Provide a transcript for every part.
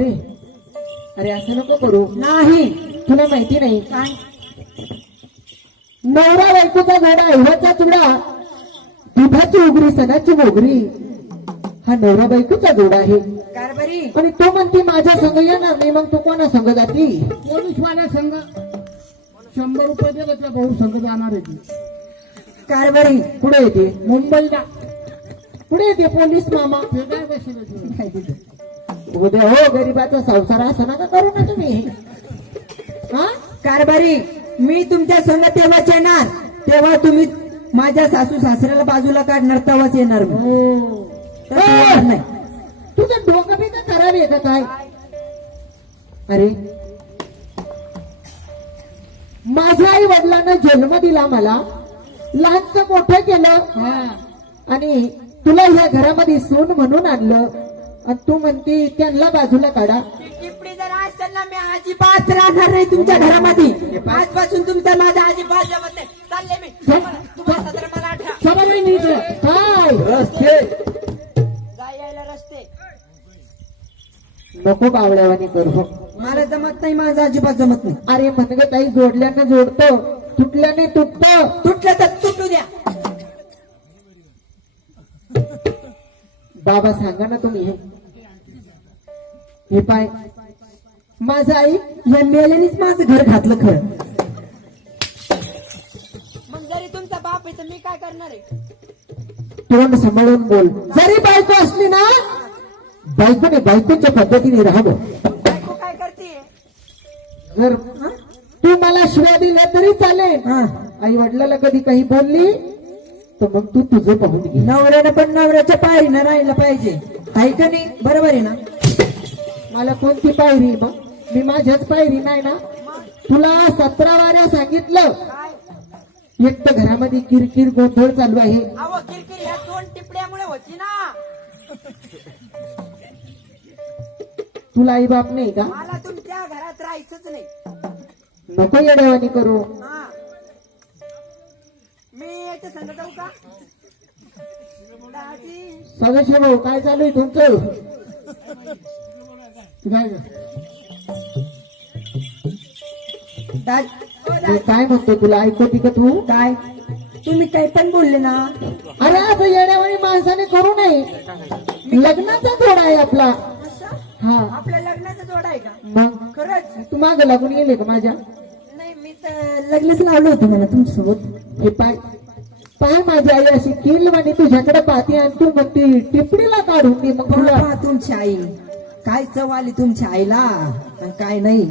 बापरे, अरे असं नको करू. नाही. तुला माहिती नाही काय? नवरा बायकोचा जोडा हिवाचा चुडा, दुधाची उगरी सणाची मोगरी, हा नवरा बायकोचा जोडा आहे. कारभारी. आणि तो म्हणते माझ्या संग येणार नाही, मग तू कोणा संग जाती? पोलीस वाला संघ 100 रुपये दिले त्या भाऊ संघ जाणार आहे ती कारभारी. पुढे येते, मुंबईला. पुढे येते पोलीस मामा. ते काय बसले उद्या हो गरीबाचा संसार असं नका करू ना तुम्ही. हा कारभारी, मी तुमच्या संग तेव्हाच येणार तेव्हा तुम्ही माझ्या सासू सासऱ्याला बाजूला काढणार, तेव्हाच येणार मी. तसं येणार नाही. तुझं डोकं बी का खराब आहे का काय? अरे माझ्या आई वडिलांना जन्म दिला, मला लहानचं मोठं केलं आणि तुला ह्या घरामध्ये सून म्हणून आणलं, आणि तू म्हणती त्यांना बाजूला काढा. टिपडी जर असेल ना, मी अजिबात राहणार नाही तुमच्या घरामध्ये. आजपासून तुमचा माझा अजिबात जमत नाही. चालले मी. तुम्हाला सासरा मला आठवा. काय रस्ते जा यायला रस्ते. नको बावळ्यावानी करू. मला जमत नाही, माझं अजिबात जमत नाही. अरे म्हणगे ताई, जोडल्यानं जोडतं, तुटल्याने तुटतं. तुटलं तर तुटू द्या. बाबा सांगा ना तुम्ही. हे पाय, माझं आई या मेल्यानेच माझं घर घातलं खरं. मग जरी तुमचा बाप आहे तर मी काय करणार आहे? तोंड सांभाळून बोल. जरी बायको असली ना, बायकोने बायकोच्या पद्धतीने राहावं. बायको काय करते? जर तू मला शिव्या दिल्या तरी चालेल, हा. आई वडिलाला कधी काही बोलली तर मग तू तुझं पाहून घे. नवऱ्यानं पण नवऱ्याच्या पायरीनं राहिलं पाहिजे, आहे का नाही? बरोबर आहे ना? मला कोणती पायरी? मग मी माझ्याच पायरी नाही ना. तुला 17 वाऱ्या सांगितलं. एक तर घरामध्ये किरकिर गोंधळ चालू आहे. अहो, किरकिर ह्या 2 टिपड्यामुळे होती ना. तुला आई बाप नाही का? मला तुमच्या घरात राहायचंच नाही. नको येड्यावानी करू. हा. मी याच्या संग जाऊ का? दाजी. सदस्य भाऊ, काय चालू आहे तुमचं? मी काय म्हणतो तुला, ऐकते का तू? काय तुम्ही काही पण बोलले ना? अरे असं येण्यावानी माणसाने करू नये. लग्नाचा जोडा आहे आपला. असं? हा, आपल्या लग्नाचा जोडा आहे का? मग खरंच? तू माग लागून गेले का माझ्या? नाही, मी तर लग्नच लावलं होतं मला तुमच्यासोबत. हे पाय, पाय माझी आई अशी किलवाणी तुझ्याकडे पाहते आणि तू म्हणती टिपडीला काढून दे. मग तुला पहा तुमची आई काय चव आली तुमच्या आईला आणि काय नाही.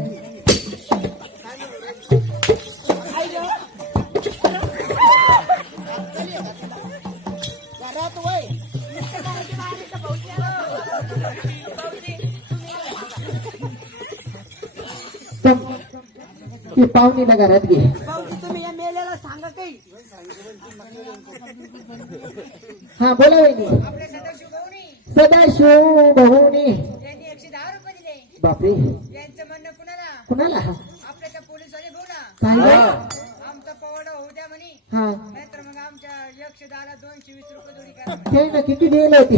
ती पाहुणीला घरात घे. भाऊजी, तुम्ही या मेल्याला सांगा काही. हा बोला वहिनी. सदाशिव भाऊनी. यांनी 110 रुपये दिले. बापरे, यांचं म्हणणं कुणाला? कुणाला? आपल्या त्या पोलीसवाले भाऊ ना, काय गं? आमचा पवाडा होऊ द्या म्हणे, हा, नाहीतर मग आमच्या 110 ला 220 रुपये जोडी करा. ते ना किती दिलं होती?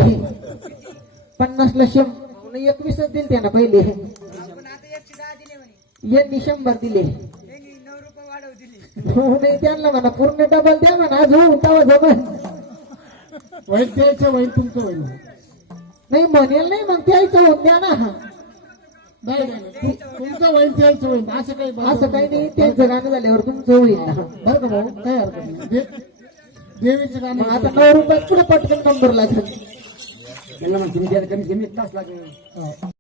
50 ला 21 दिले त्यांना पहिले. आपण आता 110 दिले म्हणे, यांनी 100 दिले. यांनी 9 रुपये वाढव दिले. हो नाही, त्यांना म्हणा पूर्ण डबल द्या म्हणा. आज होऊन तवा जमन. वैल द्यायचं, वैल तुमचं वैल. नाही म्हणेल नाही, मग त्याचं होऊन द्या ना. नाही नाही, तुमचं वैल द्यायचं वैल. असं काही असं काही नाही, त्यांचं गाणं झाल्यावर तुमचं होईल ना. बरं का भाऊ, काय हरकत नाही. देवीचं मग गाणं आता 9 रुपयात पुढे पटकन नंबर लागेल. त्याला म्हणते मी कमी 1 तास लागेल.